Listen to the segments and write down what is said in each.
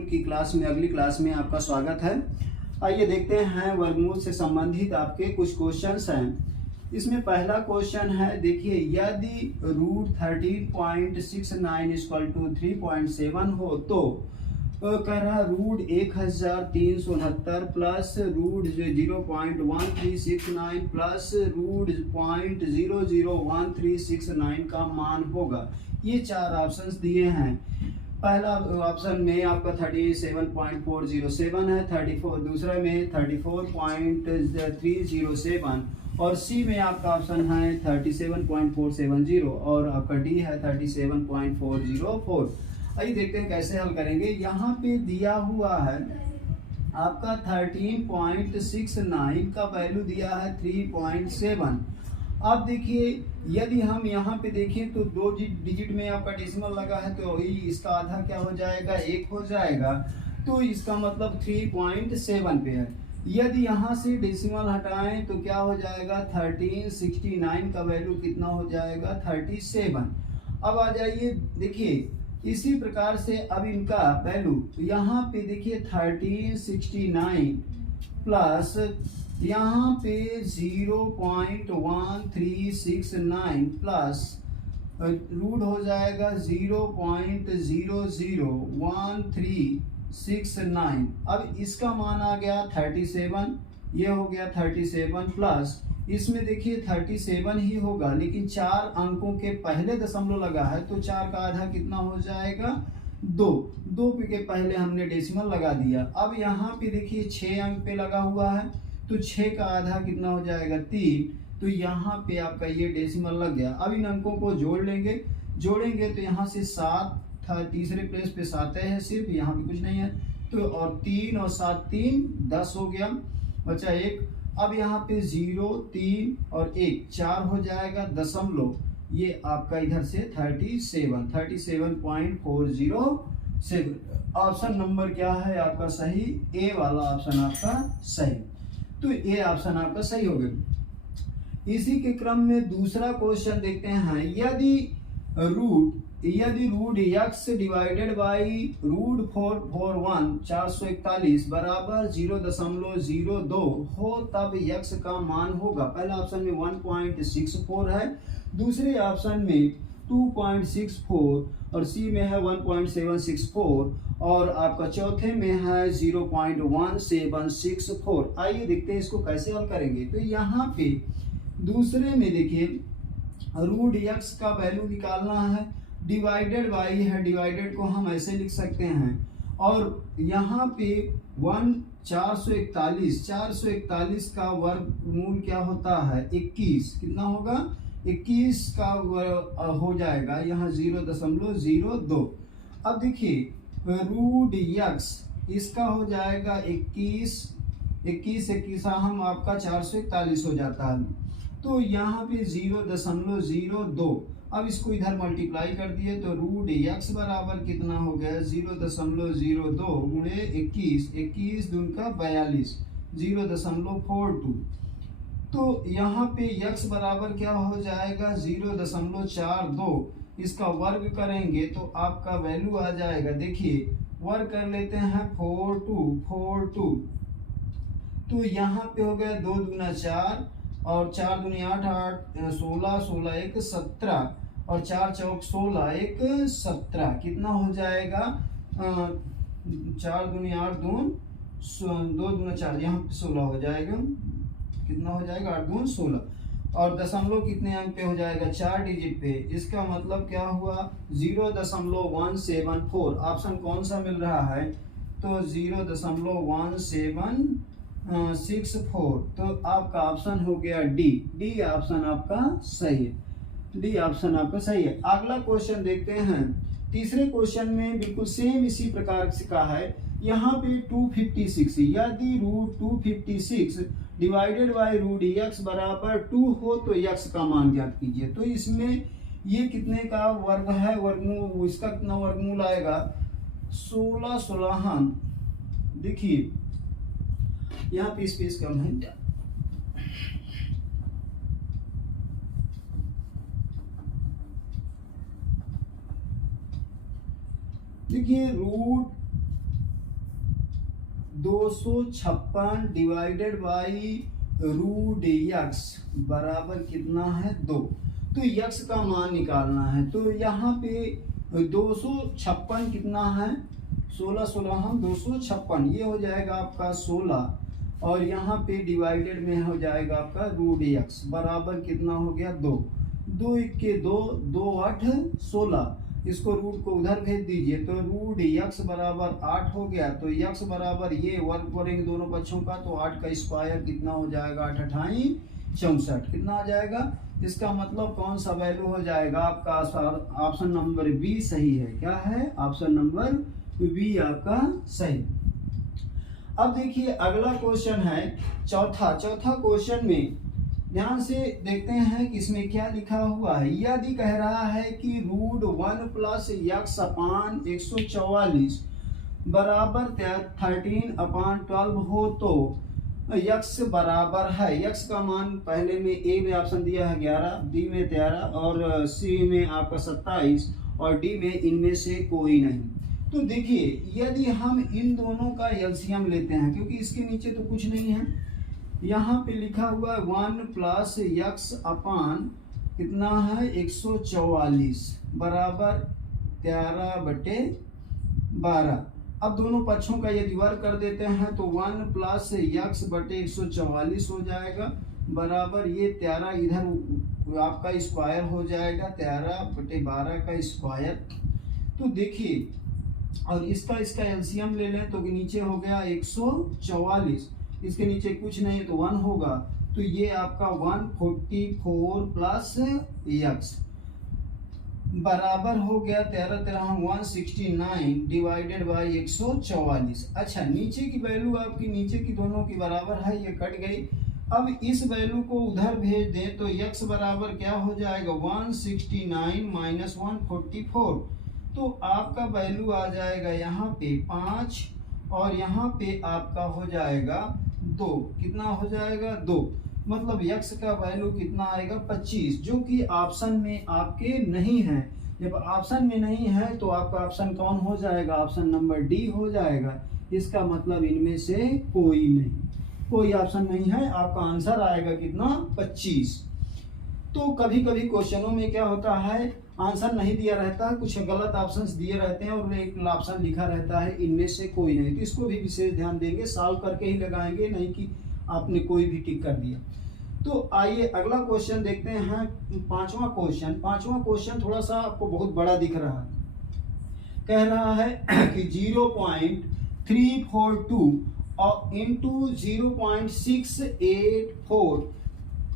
वर्गमूल की क्लास में, अगली क्लास में आपका स्वागत है। आइए देखते हैं वर्गमूल से संबंधित आपके कुछ क्वेश्चंस हैं। इसमें पहला क्वेश्चन है, देखिए यदि रूट 13.69 इक्वल टू 3.7 हो तो कह रहा root 1369 plus root 0.1369 plus root 0.001369 का मान होगा। ये चार ऑप्शंस दिए हैं। पहला ऑप्शन में आपका 37.407 है, 34 दूसरा में 34.307 और सी में आपका ऑप्शन है 37.470 और आपका डी है 37.404। आइए देखते हैं कैसे हल करेंगे। यहाँ पे दिया हुआ है आपका 13.69 का वैल्यू दिया है 3.7। अब देखिए यदि हम यहाँ पे देखें तो दो डिजिट में आपका डेसिमल लगा है तो इसका आधा क्या हो जाएगा, 1 हो जाएगा। तो इसका मतलब 3.7 पे है। यदि यहाँ से डेसिमल हटाएं तो क्या हो जाएगा, 1369 का वैल्यू कितना हो जाएगा, 37। अब आ जाइए देखिए इसी प्रकार से अब इनका वैल्यू यहाँ पे देखिए 1369 प्लस यहाँ पे 0.1369 प्लस रूट हो जाएगा 0.001369। अब इसका मान आ गया 37, ये हो गया 37 प्लस इसमें देखिए 37 ही होगा, लेकिन 4 अंकों के पहले दशमलव लगा है तो 4 का आधा कितना हो जाएगा, 2 के पहले हमने डेसिमल लगा दिया। अब यहाँ पे देखिए 6 अंक पे लगा हुआ है तो 6 का आधा कितना हो जाएगा, 3। तो यहाँ पे आपका ये डेसिमल लग गया। अब इन अंकों को जोड़ेंगे तो यहाँ से 7 था, तीसरे प्लेस पे 7 है सिर्फ, यहाँ पे कुछ नहीं है तो और 3 और 7 3 10 हो गया, बचा 1। अब यहाँ पे 0 3 और 1 4 हो जाएगा दशमलव, ये आपका इधर से 37.407। ऑप्शन नंबर क्या है आपका सही, ए वाला ऑप्शन आपका सही। तो ए ऑप्शन आपका सही हो गया। इसी के क्रम में दूसरा क्वेश्चन देखते हैं, यदि root x divided by root 441 बराबर 0.02 हो तब x का मान होगा। पहला ऑप्शन में 1.64 है, दूसरे ऑप्शन में 2.64 और सी में है 1.764 और आपका चौथे में है 0.1764। आइए देखते हैं इसको कैसे हल करेंगे। तो यहाँ पे दूसरे में देखिए रूट x का वैल्यू निकालना है, डिवाइडेड बाई है, डिवाइडेड को हम ऐसे लिख सकते हैं और यहाँ पे 441 का वर्गमूल क्या होता है, 21 कितना होगा, 21 का हो जाएगा यहाँ 0.02। अब देखिए रूट x इसका हो जाएगा 21 हम आपका 441 हो जाता है तो यहाँ पे 0.02। अब इसको इधर मल्टीप्लाई कर दिए तो रूट x बराबर कितना हो गया, 0.02 गुणे 21 दून का 42 0.42। तो यहाँ पे x बराबर क्या हो जाएगा, 0.42। इसका वर्ग करेंगे तो आपका वैल्यू आ जाएगा, देखिए वर्ग कर लेते हैं 42। तो यहाँ पे हो गया 2 दूना 4 और 4 दूनी 8 16 1 17 और 4 चौक 16 1 17 कितना हो जाएगा, 4 दूनी 8 2 दूना 4 यहाँ पे 16 हो जाएगा, कितना हो जाएगा 8 2 16 और दशमलव कितने अंक पे हो जाएगा, 4 डिजिट पे। इसका मतलब क्या हुआ 0.174। ऑप्शन कौन सा मिल रहा है, तो 0.1764। तो आपका ऑप्शन हो गया डी ऑप्शन आपका सही है, डी ऑप्शन आपका सही है। अगला क्वेश्चन देखते हैं। तीसरे क्वेश्चन में बिल्कुल सेम इसी प्रकार से कहा है, यहाँ पे 256 यदि root 256 divided by root x बराबर 2 हो तो x का मान ज्ञात कीजिए। तो इसमें ये कितने का वर्ग है, वर्गमूल इसका कितना वर्गमूल आएगा, 16 देखिए यहाँ पे स्पेस कम है, देखिए root 256 divided by root x बराबर कितना है 2। तो x का मान निकालना है। तो यहाँ पे 256 कितना है 16 16 हम 256 ये हो जाएगा आपका 16 और यहाँ पे डिवाइडेड में हो जाएगा आपका रूट x बराबर कितना हो गया 2। 2 1 के 2 2 8 16 इसको रूट को उधर भेज दीजिए तो रूट x बराबर 8 हो गया। तो x बराबर ये वर्ग करेंगे दोनों पक्षों का तो 8 का स्क्वायर कितना हो जाएगा 8 अठाई 64 कितना आ जाएगा। इसका मतलब कौन सा वैल्यू हो जाएगा आपका ऑप्शन नंबर बी सही है। क्या है ऑप्शन नंबर बी आपका सही। अब देखिए अगला क्वेश्चन है चौथा क्वेश्चन में ध्यान से देखते हैं कि इसमें क्या लिखा हुआ है। यदि कह रहा है कि रूट 1 प्लस x अपान 144 बराबर 13/12 हो तो x बराबर है। x का मान पहले में ए में ऑप्शन दिया है 11, बी में 13 और सी में आपका 27 और डी में इनमें से कोई नहीं। तो देखिए यदि हम इन दोनों का एलसीएम लेते हैं क्योंकि इसके नीचे तो कुछ नहीं है। यहाँ पे लिखा हुआ है 1 प्लस x अपान कितना है 144 बराबर 13/12। अब दोनों पक्षों का यदि वर्ग कर देते हैं तो 1 प्लस x बटे 144 हो जाएगा बराबर ये 13 इधर आपका स्क्वायर हो जाएगा 13/12 का स्क्वायर। तो देखिए और इसका एलसीएम ले लें तो नीचे हो गया 144 इसके नीचे कुछ नहीं तो 1 होगा तो ये आपका 144 प्लस x बराबर हो गया 13 169 डिवाइडेड बाई 144। अच्छा नीचे की वैल्यू आपकी नीचे की दोनों की बराबर है ये कट गई। अब इस वैल्यू को उधर भेज दें तो x बराबर क्या हो जाएगा 169 माइनस 144 तो आपका वैल्यू आ जाएगा यहाँ पे 5 और यहाँ पे आपका हो जाएगा 2 कितना हो जाएगा 2 मतलब x का वैल्यू कितना आएगा 25 जो कि ऑप्शन में आपके नहीं है। जब ऑप्शन में नहीं है तो आपका ऑप्शन कौन हो जाएगा ऑप्शन नंबर डी हो जाएगा। इसका मतलब इनमें से कोई ऑप्शन नहीं है आपका आंसर आएगा कितना 25। तो कभी कभी क्वेश्चनों में क्या होता है आंसर नहीं दिया रहता कुछ गलत ऑप्शंस दिए रहते हैं और एक ऑप्शन लिखा रहता है इनमें से कोई नहीं। तो इसको भी विशेष ध्यान देंगे सॉल्व करके ही लगाएंगे नहीं कि आपने कोई भी टिक कर दिया। तो आइए अगला क्वेश्चन देखते हैं पांचवा क्वेश्चन थोड़ा सा आपको बहुत बड़ा दिख रहा है। कह रहा है कि 0.342 और इंटू 0.684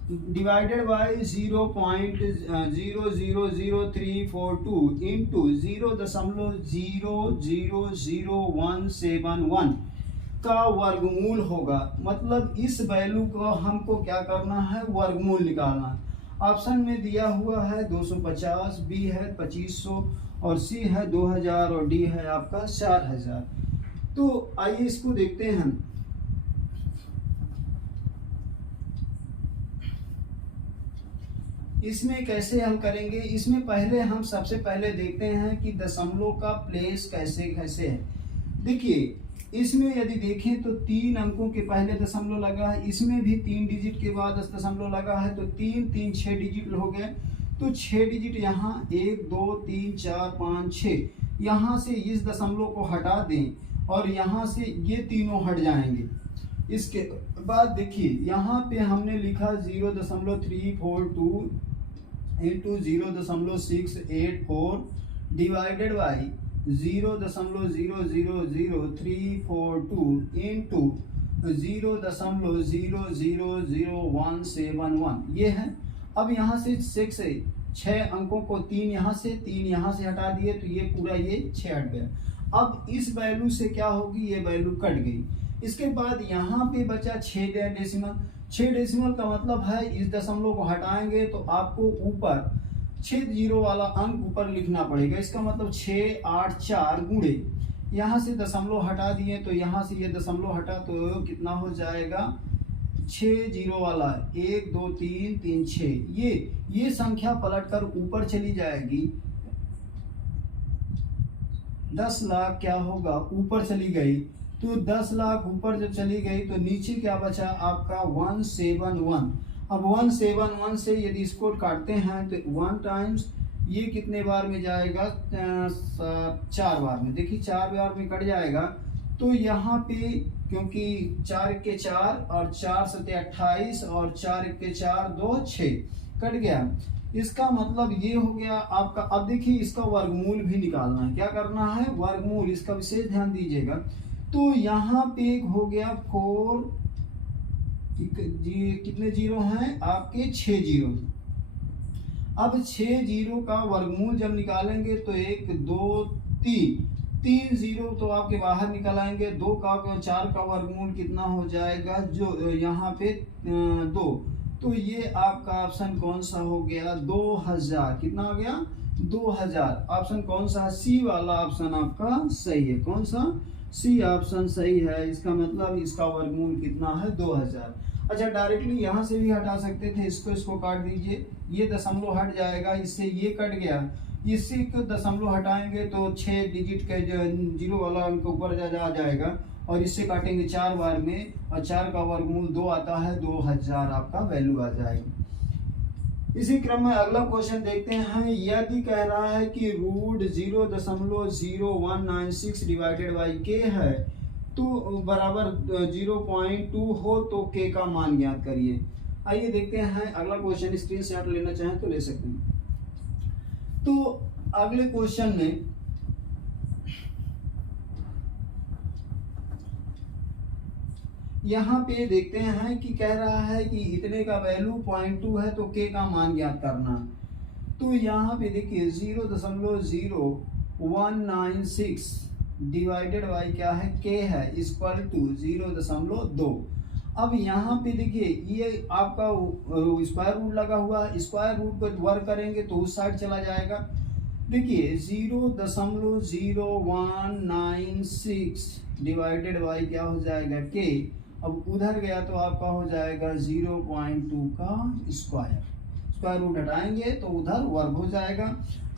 डिवाइडेड बाई 0.000342 इंटू 0.000171 का वर्गमूल होगा। मतलब इस वैल्यू को हमको क्या करना है वर्गमूल निकालना है। ऑप्शन में दिया हुआ है 250, बी है 2500 और सी है 2000 और डी है आपका 4000। तो आइए इसको देखते हैं। इसमें कैसे हल करेंगे। इसमें पहले हम सबसे पहले देखते हैं कि दशमलव का प्लेस कैसे है। देखिए इसमें यदि देखें तो 3 अंकों के पहले दशमलव लगा है, इसमें भी 3 डिजिट के बाद दशमलव लगा है तो 3 3 6 डिजिट हो गए। तो 6 डिजिट यहाँ 1 2 3 4 5 6 यहाँ से इस दशमलव को हटा दें और यहाँ से ये तीनों हट जाएंगे। इसके बाद देखिए यहाँ पे हमने लिखा 0.342 इंटू 0.684 डिवाइडेड बाई 0.000342 इंटू 0.000171 ये है। अब यहाँ से 6 अंकों को 3 यहाँ से हटा दिए तो ये पूरा ये 6 हट गया। अब इस वैल्यू से क्या होगी ये वैल्यू कट गई। इसके बाद यहाँ पे बचा 6 डेसिमल का मतलब है इस दशमलव को हटाएंगे तो आपको ऊपर 6 जीरो वाला अंक ऊपर लिखना पड़ेगा। इसका मतलब 6 8 4 गुणे यहाँ से दशमलव हटा दिए तो यहाँ से ये दशमलव हटा तो कितना हो जाएगा 6 जीरो वाला 1 2 3 3 6 ये संख्या पलटकर ऊपर चली जाएगी। 10 लाख क्या होगा ऊपर चली गई तो 10 लाख ऊपर जब चली गई तो नीचे क्या बचा आपका 171। अब 171 से यदि इसको काटते हैं तो 1 टाइम्स ये कितने बार में जाएगा, 4 बार में। देखिए 4 बार में कट जाएगा तो यहाँ पे क्योंकि 4 के 4 और 4 सते 28 और 4 के 4 2 6 कट गया। इसका मतलब ये हो गया आपका। अब देखिए इसका वर्गमूल भी निकालना है, क्या करना है, वर्गमूल। इसका विशेष ध्यान दीजिएगा। तो यहाँ पे हो गया 4, कितने जीरो हैं आपके, 6 जीरो। अब 6 जीरो का वर्गमूल जब निकालेंगे तो 1 2 3 जीरो तो आपके बाहर निकल आएंगे। 2 का 4 का वर्गमूल कितना हो जाएगा, जो यहाँ पे 2। तो ये आपका ऑप्शन कौन सा हो गया, 2000। कितना हो गया, 2000। ऑप्शन कौन सा, सी वाला ऑप्शन आपका सही है। कौन सा, सी ऑप्शन सही है। इसका मतलब इसका वर्गमूल कितना है, 2000। अच्छा डायरेक्टली यहाँ से भी हटा सकते थे, इसको काट दीजिए, ये दशमलव हट जाएगा, इससे ये कट गया। इससे दशमलव हटाएंगे तो 6 डिजिट के जीरो वाला अंक ऊपर जा जाएगा और इससे काटेंगे 4 बार में और 4 का वर्गमूल 2 आता है, 2000 आपका वैल्यू आ जाएगी। इसी क्रम में अगला क्वेश्चन देखते हैं। यदि कह रहा है कि √0.0196 डिवाइडेड बाई के है तो बराबर 0.2 हो तो के का मान ज्ञात करिए। आइए देखते हैं अगला क्वेश्चन। स्क्रीनशॉट लेना चाहें तो ले सकते हैं। तो अगले क्वेश्चन में यहाँ पे देखते हैं कि कह रहा है कि इतने का वैल्यू 0.2 है तो के का मान ज्ञात करना। तो यहाँ पे देखिए 0.0196 डिवाइडेड बाई क्या है, के है, इक्वल टू 0.2। अब यहाँ पे देखिए ये आपका स्क्वायर रूट लगा हुआ है, स्क्वायर रूट को वर्क करेंगे तो उस साइड चला जाएगा। देखिए 0.0196 डिवाइडेड बाई क्या हो जाएगा, के। अब उधर गया तो आपका हो जाएगा 0.2 का स्क्वायर रूट हटाएंगे तो उधर वर्ग हो जाएगा।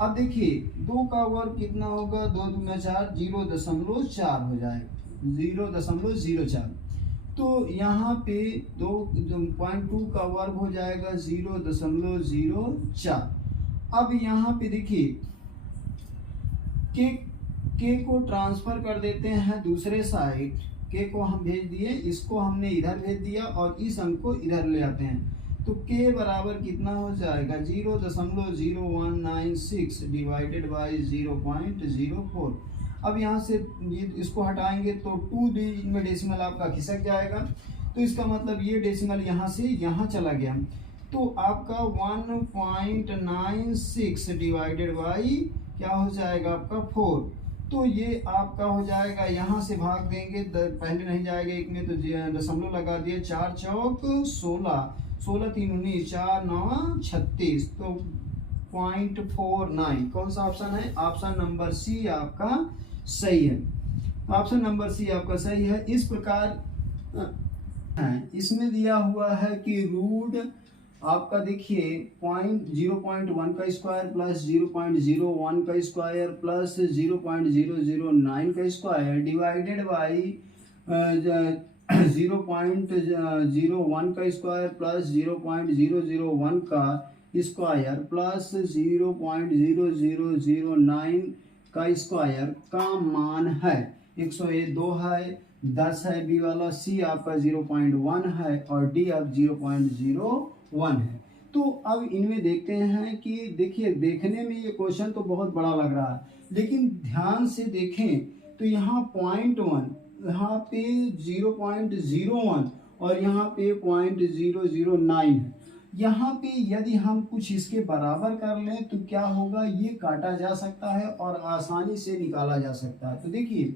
अब देखिए 2 का वर्ग कितना होगा, 2 दूना 4, 0.4 हो जाएगा, 0.04। तो यहाँ पे 2.2 का वर्ग हो जाएगा 0.04। अब यहाँ पे देखिए के को ट्रांसफर कर देते हैं दूसरे साइड। के को हम भेज दिए, इसको हमने इधर भेज दिया और इस अंक को इधर ले आते हैं। तो के बराबर कितना हो जाएगा, 0.0196 डिवाइडेड बाई 0.04। अब यहाँ से इसको हटाएंगे तो 2 में डेसिमल आपका खिसक जाएगा। तो इसका मतलब ये डेसिमल यहाँ से यहाँ चला गया। तो आपका 1.96 डिवाइडेड बाई क्या हो जाएगा आपका 4। तो ये आपका हो जाएगा, यहाँ से भाग देंगे, पहले नहीं जाएगा एक में तो दशमलव लगा दिए, 4 चौक 16, 16 3 19, 4 9 36, तो 0.49। कौन सा ऑप्शन है, ऑप्शन नंबर सी आपका सही है। ऑप्शन नंबर सी आपका सही है। इस प्रकार इसमें दिया हुआ है कि रूट आपका देखिए 0.1 का स्क्वायर प्लस 0.01 का स्क्वायर प्लस 0.009 का स्क्वायर डिवाइडेड बाई 0.01 का स्क्वायर प्लस 0.001 का स्क्वायर प्लस 0.0009 का स्क्वायर का मान है 102 है, 10 है बी वाला, सी आपका 0.1 है और डी आप 0.01 है। तो अब इनमें देखते हैं कि देखिए देखने में ये क्वेश्चन तो बहुत बड़ा लग रहा है, लेकिन ध्यान से देखें तो यहाँ 0.1, यहाँ पे 0.01 और यहाँ पे 0.009 है। यहाँ पे यदि हम कुछ इसके बराबर कर लें तो क्या होगा, ये काटा जा सकता है और आसानी से निकाला जा सकता है। तो देखिए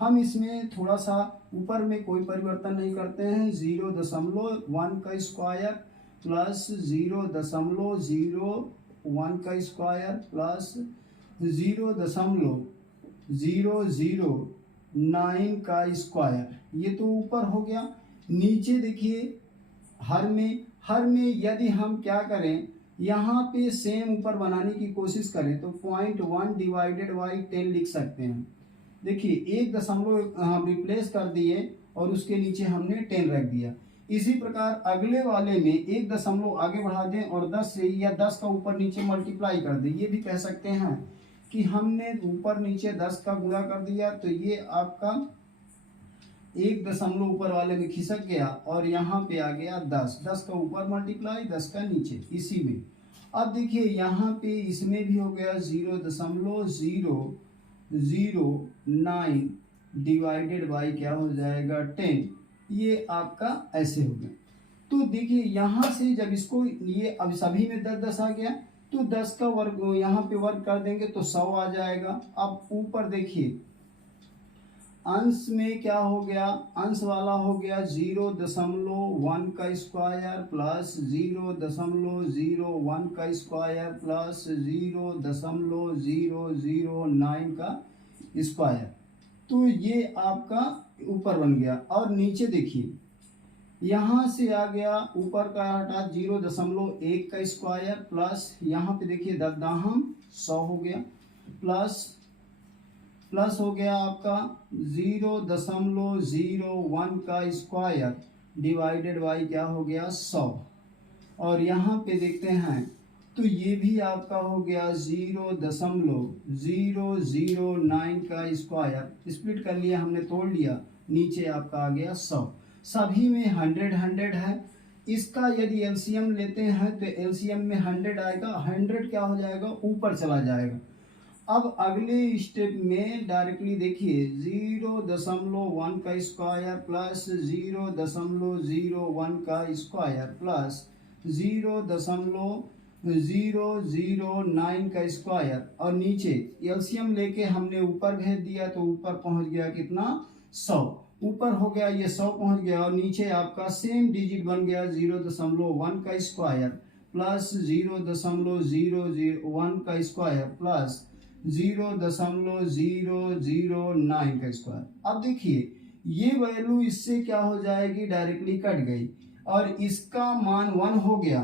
हम इसमें थोड़ा सा ऊपर में कोई परिवर्तन नहीं करते हैं, 0.1 का स्क्वायर प्लस 0.01 का स्क्वायर प्लस 0.009 का स्क्वायर, ये तो ऊपर हो गया। नीचे देखिए हर में यदि हम क्या करें, यहाँ पे सेम ऊपर बनाने की कोशिश करें तो 0.1 डिवाइडेड बाई 10 लिख सकते हैं। देखिए 1 हम रिप्लेस कर दिए और उसके नीचे हमने 10 रख दिया। इसी प्रकार अगले वाले में 1 आगे बढ़ा दें और 10 से या 10 का ऊपर नीचे मल्टीप्लाई कर दें। ये भी कह सकते हैं कि हमने ऊपर नीचे 10 का गुणा कर दिया, तो ये आपका 1 ऊपर वाले में खिसक गया और यहाँ पे आ गया 10। 10 का ऊपर मल्टीप्लाई 10 का नीचे, इसी में। अब देखिए यहाँ पे इसमें भी हो गया 0.009 डिवाइडेड बाई क्या हो जाएगा 10। ये आपका ऐसे हो गया। तो देखिए यहाँ से जब इसको ये अब सभी में 10-10 आ गया, तो 10 का वर्ग यहाँ पे वर्ग कर देंगे तो 100 आ जाएगा। अब ऊपर देखिए अंश में क्या हो गया, अंश वाला हो गया 0.1 का स्क्वायर प्लस 0.01 का स्क्वायर प्लस 0.009 का स्क्वायर। तो ये आपका ऊपर बन गया। और नीचे देखिए यहाँ से आ गया ऊपर का हटा 0.1 का स्क्वायर प्लस यहाँ पे देखिए 100 हो गया प्लस हो गया आपका 0.01 का स्क्वायर डिवाइडेड बाई क्या हो गया 100। और यहाँ पे देखते हैं तो ये भी आपका हो गया 0.009 का स्क्वायर। स्प्लिट कर लिया हमने, तोड़ लिया, नीचे आपका आ गया 100। सभी में 100 है। इसका यदि एलसीएम लेते हैं तो एलसीएम में 100 आएगा। 100 क्या हो जाएगा, ऊपर चला जाएगा। अब अगले स्टेप में डायरेक्टली देखिए 0.1 का स्क्वायर प्लस 0.01 का स्क्वायर प्लस 0.009 का स्क्वायर और नीचे एलसीएम लेके हमने ऊपर भेज दिया तो ऊपर पहुंच गया कितना 100। ऊपर हो गया ये 100 पहुंच गया और नीचे आपका सेम डिजिट बन गया 0.1 का स्क्वायर प्लस 0.001 का स्क्वायर प्लस 0.009 का स्क्वायर। अब देखिए ये वैल्यू इससे क्या हो जाएगी, डायरेक्टली कट गई और इसका मान 1 हो गया।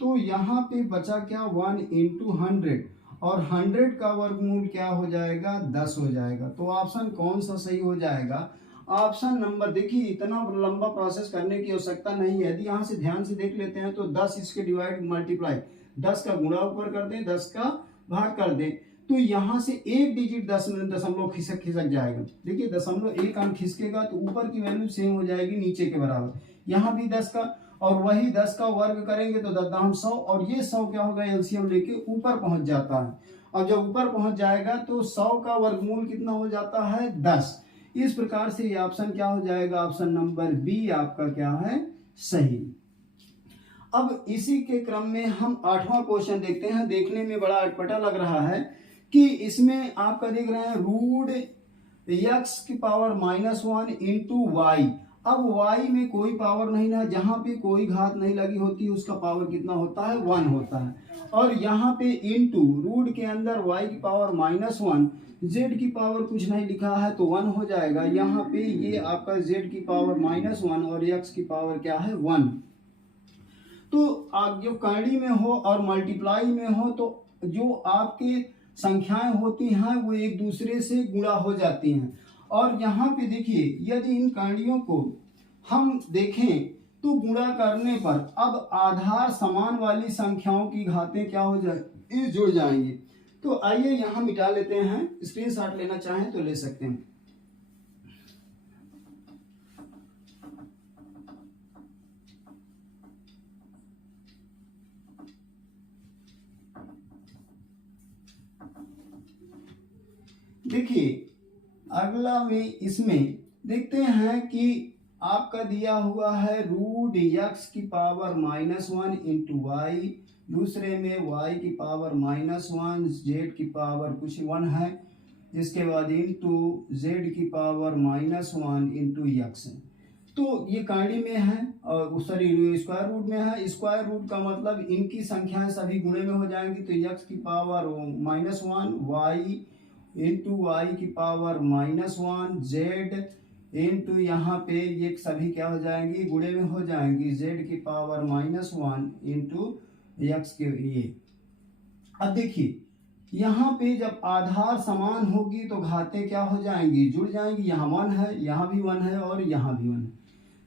तो यहाँ पे बचा क्या 1 × 100 और 100 का वर्गमूल क्या हो जाएगा 10 हो जाएगा। तो ऑप्शन कौन सा सही हो जाएगा, ऑप्शन नंबर। देखिए इतना लंबा प्रोसेस करने की आवश्यकता नहीं है। यदि यहाँ से ध्यान से देख लेते हैं तो 10 इसके डिवाइड मल्टीप्लाई 10 का गुणा ऊपर कर दें 10 का भाग कर दें तो यहाँ से एक डिजिट 10 खिसक जाएगा। देखिए 0.1 अंक खिसकेगा तो ऊपर की वैल्यू सेम हो जाएगी नीचे के बराबर। यहाँ भी 10 का और वही 10 का वर्ग करेंगे तो 100 और ये 100 क्या होगा एलसीएम लेके ऊपर पहुंच जाता है। और जब ऊपर पहुंच जाएगा तो 100 का वर्गमूल कितना हो जाता है 10। इस प्रकार से ये ऑप्शन क्या हो जाएगा, ऑप्शन नंबर बी आपका क्या है सही। अब इसी के क्रम में हम 8वां क्वेश्चन देखते हैं। देखने में बड़ा अटपटा लग रहा है कि इसमें आपका देख रहे हैं रूट x⁻⁻1 इंटू वाई। अब y में कोई पावर नहीं है, जहां पे कोई घात नहीं लगी होती उसका पावर कितना होता है 1 होता है। और यहाँ पे इंटू रूट के अंदर y⁻1 z की पावर कुछ नहीं लिखा है तो 1 हो जाएगा। यहाँ पे ये आपका z की पावर -1 और x की पावर क्या है 1। तो जो कड़ी में हो और मल्टीप्लाई में हो तो जो आपके संख्याएं होती हैं वो एक दूसरे से गुणा हो जाती हैं। और यहाँ पे देखिए यदि इन कड़ियों को हम देखें तो गुणा करने पर अब आधार समान वाली संख्याओं की घातें क्या हो जाए जुड़ जाएंगी। तो आइए यहाँ मिटा लेते हैं, स्क्रीनशॉट लेना चाहें तो ले सकते हैं। देखिए अगला में इसमें देखते हैं कि आपका दिया हुआ है रूट x⁻⁻1 इंटू वाई, दूसरे में y⁻⁻1 z की पावर कुछ 1 है, इसके बाद इंटू z⁻⁻1 इंटू x। तो ये काड़ी में है और सॉरी स्क्वायर रूट में है। स्क्वायर रूट का मतलब इनकी संख्याएं सभी गुणे में हो जाएंगी तो x की पावर -1 y इंटू वाई की पावर -1 z इंटू यहाँ पे ये सभी क्या हो जाएंगी गुणे में हो जाएंगी z की पावर -1 इंटू x के ये। अब देखिए यहाँ पे जब आधार समान होगी तो घातें क्या हो जाएंगी, जुड़ जाएंगी। यहाँ 1 है, यहाँ भी 1 है और यहाँ भी 1 है,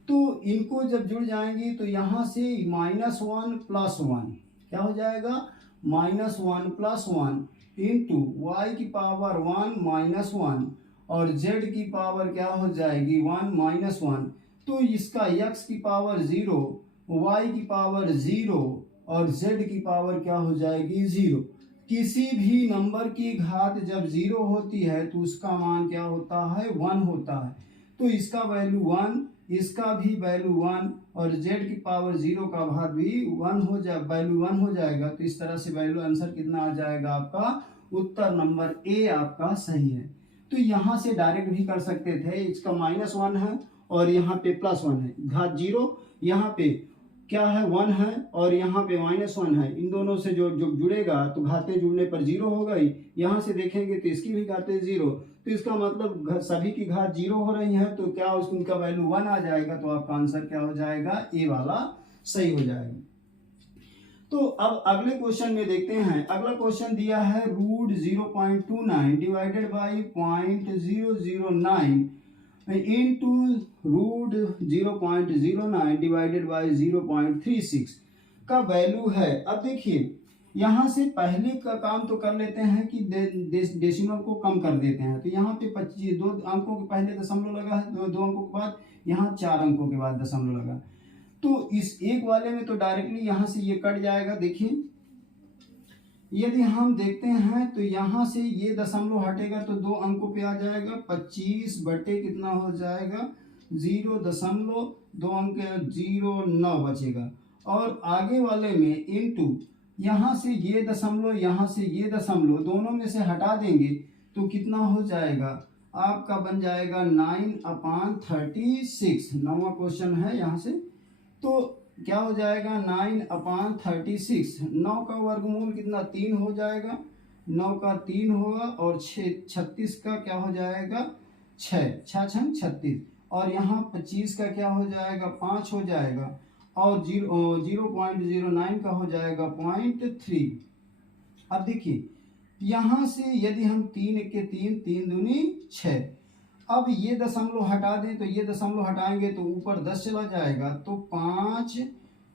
तो इनको जब जुड़ जाएंगी तो यहाँ से -1 + 1 क्या हो जाएगा, -1 + 1 इंटू वाई की पावर 1 -1 और z की पावर क्या हो जाएगी 1 -1। तो इसका x की पावर 0, y की पावर 0 और z की पावर क्या हो जाएगी 0। किसी भी नंबर की घात जब 0 होती है तो उसका मान क्या होता है 1 होता है। तो इसका वैल्यू 1, इसका भी वैल्यू 1 और z की पावर 0 का घात भी 1 हो जाए, वैल्यू 1 हो जाएगा। तो इस तरह से वैल्यू आंसर कितना आ जाएगा आपका, उत्तर नंबर ए आपका सही है। तो यहाँ से डायरेक्ट भी कर सकते थे, इसका -1 है और यहाँ पे +1 है, घात 0, यहाँ पे क्या है 1 है और यहाँ पे -1 है। इन दोनों से जो जुड़ेगा तो घातें जुड़ने पर 0 हो गई। यहाँ से देखेंगे तो इसकी भी घातें 0, तो इसका मतलब सभी की घात 0 हो रही है, तो क्या उनका वैल्यू 1 आ जाएगा। तो आपका आंसर क्या हो जाएगा, ए वाला सही हो जाएगा। तो अब अगले क्वेश्चन में देखते हैं। अगला क्वेश्चन दिया है √0.29 divided by 0.009 into √0.09 divided by 0.36 का वैल्यू है। अब देखिए यहाँ से पहले का काम तो कर लेते हैं कि डेसिमल को कम कर देते हैं। तो यहाँ पे 25 2 अंकों के पहले दशमलव लगा है, 2 अंकों के बाद यहाँ 4 अंकों के बाद दशमलव लगा। तो इस एक वाले में तो डायरेक्टली यहाँ से ये कट जाएगा। देखिए यदि हम देखते हैं तो यहाँ से ये दशमलव हटेगा तो 2 अंकों पे आ जाएगा, 25 बटे कितना हो जाएगा 0.2 अंक 0.9 बचेगा। और आगे वाले में इनटू यहाँ से ये दशमलव, यहाँ से ये दशमलव, दोनों में से हटा देंगे तो कितना हो जाएगा आपका, बन जाएगा 9/36। 9वां क्वेश्चन है यहाँ से। तो क्या हो जाएगा 9/36, 9 का वर्गमूल कितना 3 हो जाएगा, 9 का 3 होगा और 36 का क्या हो जाएगा 6, 6 छंग 36 और यहाँ 25 का क्या हो जाएगा 5 हो जाएगा और 0.09 का हो जाएगा 0.3। अब देखिए यहाँ से यदि हम 3 के 3, 3 दूनी 6, अब ये दशमलव हटा दें तो ये दशमलव हटाएंगे तो ऊपर 10 चला जाएगा। तो 5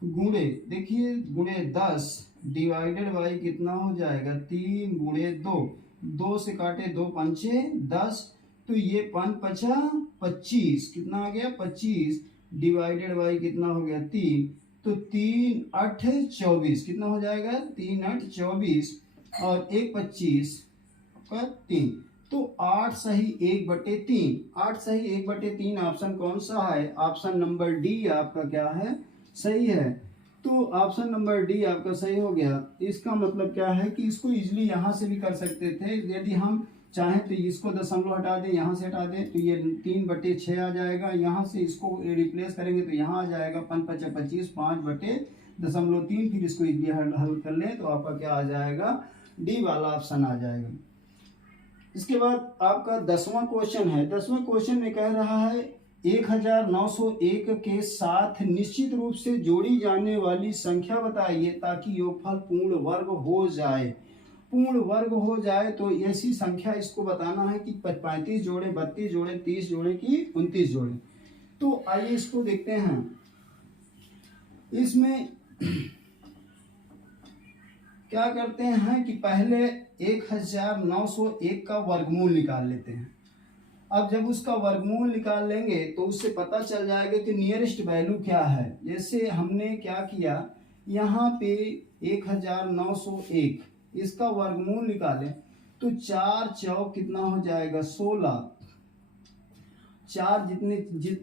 गुणे, देखिए गुणे 10 डिवाइडेड बाई कितना हो जाएगा 3 गुणे 2, 2 से काटे 2 पंचे 10, तो ये 5 पचा 25, कितना आ गया 25 डिवाइडेड बाई कितना हो गया 3, तो 3 8 24, कितना हो जाएगा 3 8 24 और 1 25 का 3, तो 8 सही 1/3। 8 सही 1/3 ऑप्शन कौन सा है, ऑप्शन नंबर डी आपका क्या है, सही है। तो ऑप्शन नंबर डी आपका सही हो गया। इसका मतलब क्या है कि इसको इजीली यहाँ से भी कर सकते थे, यदि हम चाहें तो इसको दशमलव हटा दें, यहाँ से हटा दें तो ये 3/6 आ जाएगा। यहाँ से इसको रिप्लेस करेंगे तो यहाँ आ जाएगा 5 5 25, 5/0.3। फिर इसको इजीली हल कर लें तो आपका क्या आ जाएगा, डी वाला ऑप्शन आ जाएगा। इसके बाद आपका 10वां क्वेश्चन है। 10वें क्वेश्चन में कह रहा है 1901 के साथ निश्चित रूप से जोड़ी जाने वाली संख्या बताइए ताकि योगफल पूर्ण वर्ग हो जाए। पूर्ण वर्ग हो जाए तो ऐसी संख्या इसको बताना है कि 35 जोड़े, 32 जोड़े, 30 जोड़े की 29 जोड़े। तो आइए इसको देखते हैं। इसमें क्या करते हैं कि पहले 1901 का वर्गमूल निकाल लेते हैं। अब जब उसका वर्गमूल निकाल लेंगे तो उससे पता चल जाएगा कि नियरेस्ट वैल्यू क्या है। जैसे हमने क्या किया, यहाँ पे 1901 इसका वर्गमूल निकालें तो 4 चौक कितना हो जाएगा 16। 4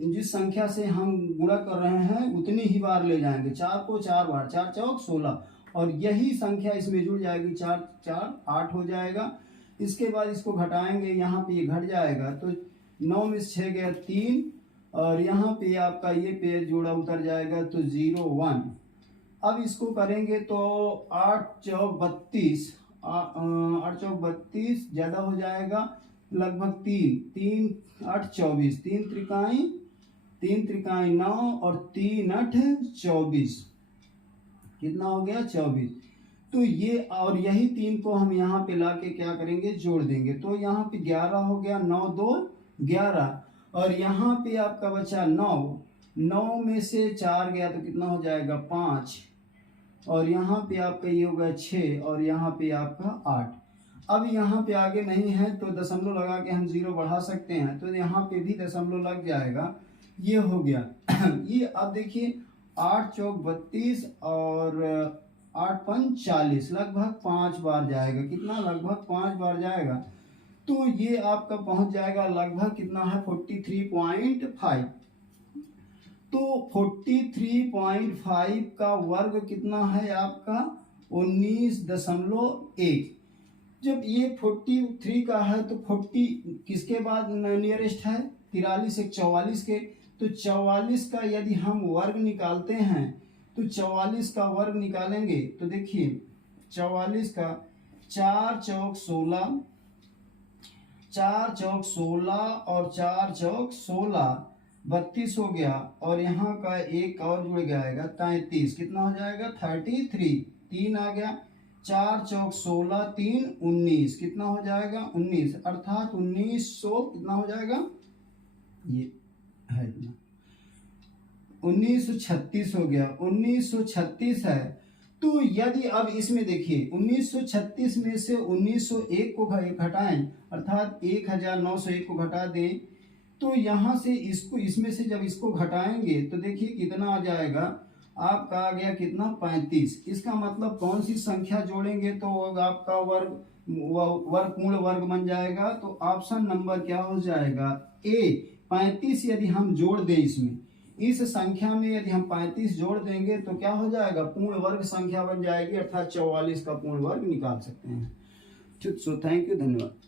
जिस संख्या से हम गुणा कर रहे हैं उतनी ही बार ले जाएंगे, 4 को 4 बार, 4 चौक 16 और यही संख्या इसमें जुड़ जाएगी, 4 4 8 हो जाएगा। इसके बाद इसको घटाएंगे, यहाँ पे ये घट जाएगा तो 9 में 6 गया 3 और यहाँ पे आपका ये पेज जोड़ा उतर जाएगा तो 0 1। अब इसको करेंगे तो 8 चौक 32, 8 चौक 32 ज़्यादा हो जाएगा लगभग 3 8 24, 3 त्रिकाई 9 और 3 8 24, कितना हो गया 24। तो ये और यही 3 को हम यहाँ पे ला के क्या करेंगे, जोड़ देंगे। तो यहाँ पे 11 हो गया, 9 2 11, और यहाँ पे आपका बचा 9, 9 में से 4 गया तो कितना हो जाएगा 5, और यहाँ पे आपका ये होगा 6, और यहाँ पे आपका 8। अब यहाँ पे आगे नहीं है तो दशमलव लगा के हम 0 बढ़ा सकते हैं, तो यहाँ पे भी दशमलव लग जाएगा। ये हो गया ये अब देखिए 8 चौक 32 और 8 पंच 40, लगभग 5 बार जाएगा। कितना, लगभग 5 बार जाएगा। तो ये आपका पहुंच जाएगा लगभग कितना है 43.5। तो 43.5 का वर्ग कितना है आपका 19.1। जब ये 43 का है तो 40 किसके बाद नियरेस्ट है, 43 एक 44 के, तो 44 का यदि हम वर्ग निकालते हैं तो 44 का वर्ग निकालेंगे तो देखिए 44 का 4 चौक 16, 4 चौक 16 और 4 चौक 16 32 हो गया, और यहाँ का एक और जुड़ जाएगा 33, कितना हो जाएगा 33, 3 आ गया, 4 चौक 16 3 19, कितना हो जाएगा 19, अर्थात 1900 कितना हो जाएगा, ये है 1936 हो गया, 1936 है। तो यदि अब इसमें देखिए 1936 में से 1901 को घटाएं, अर्थात 1901 को घटा दें, तो यहाँ से इसको इसमें से जब इसको घटाएंगे तो देखिए कितना आ जाएगा आपका, आ गया कितना 35। इसका मतलब कौन सी संख्या जोड़ेंगे तो आपका पूर्ण वर्ग बन जाएगा। तो ऑप्शन नंबर क्या हो जाएगा, ए 35। यदि हम जोड़ दें इसमें, इस संख्या में यदि हम 35 जोड़ देंगे तो क्या हो जाएगा, पूर्ण वर्ग संख्या बन जाएगी, अर्थात 44 का पूर्ण वर्ग निकाल सकते हैं। ठीक, सो थैंक यू, धन्यवाद।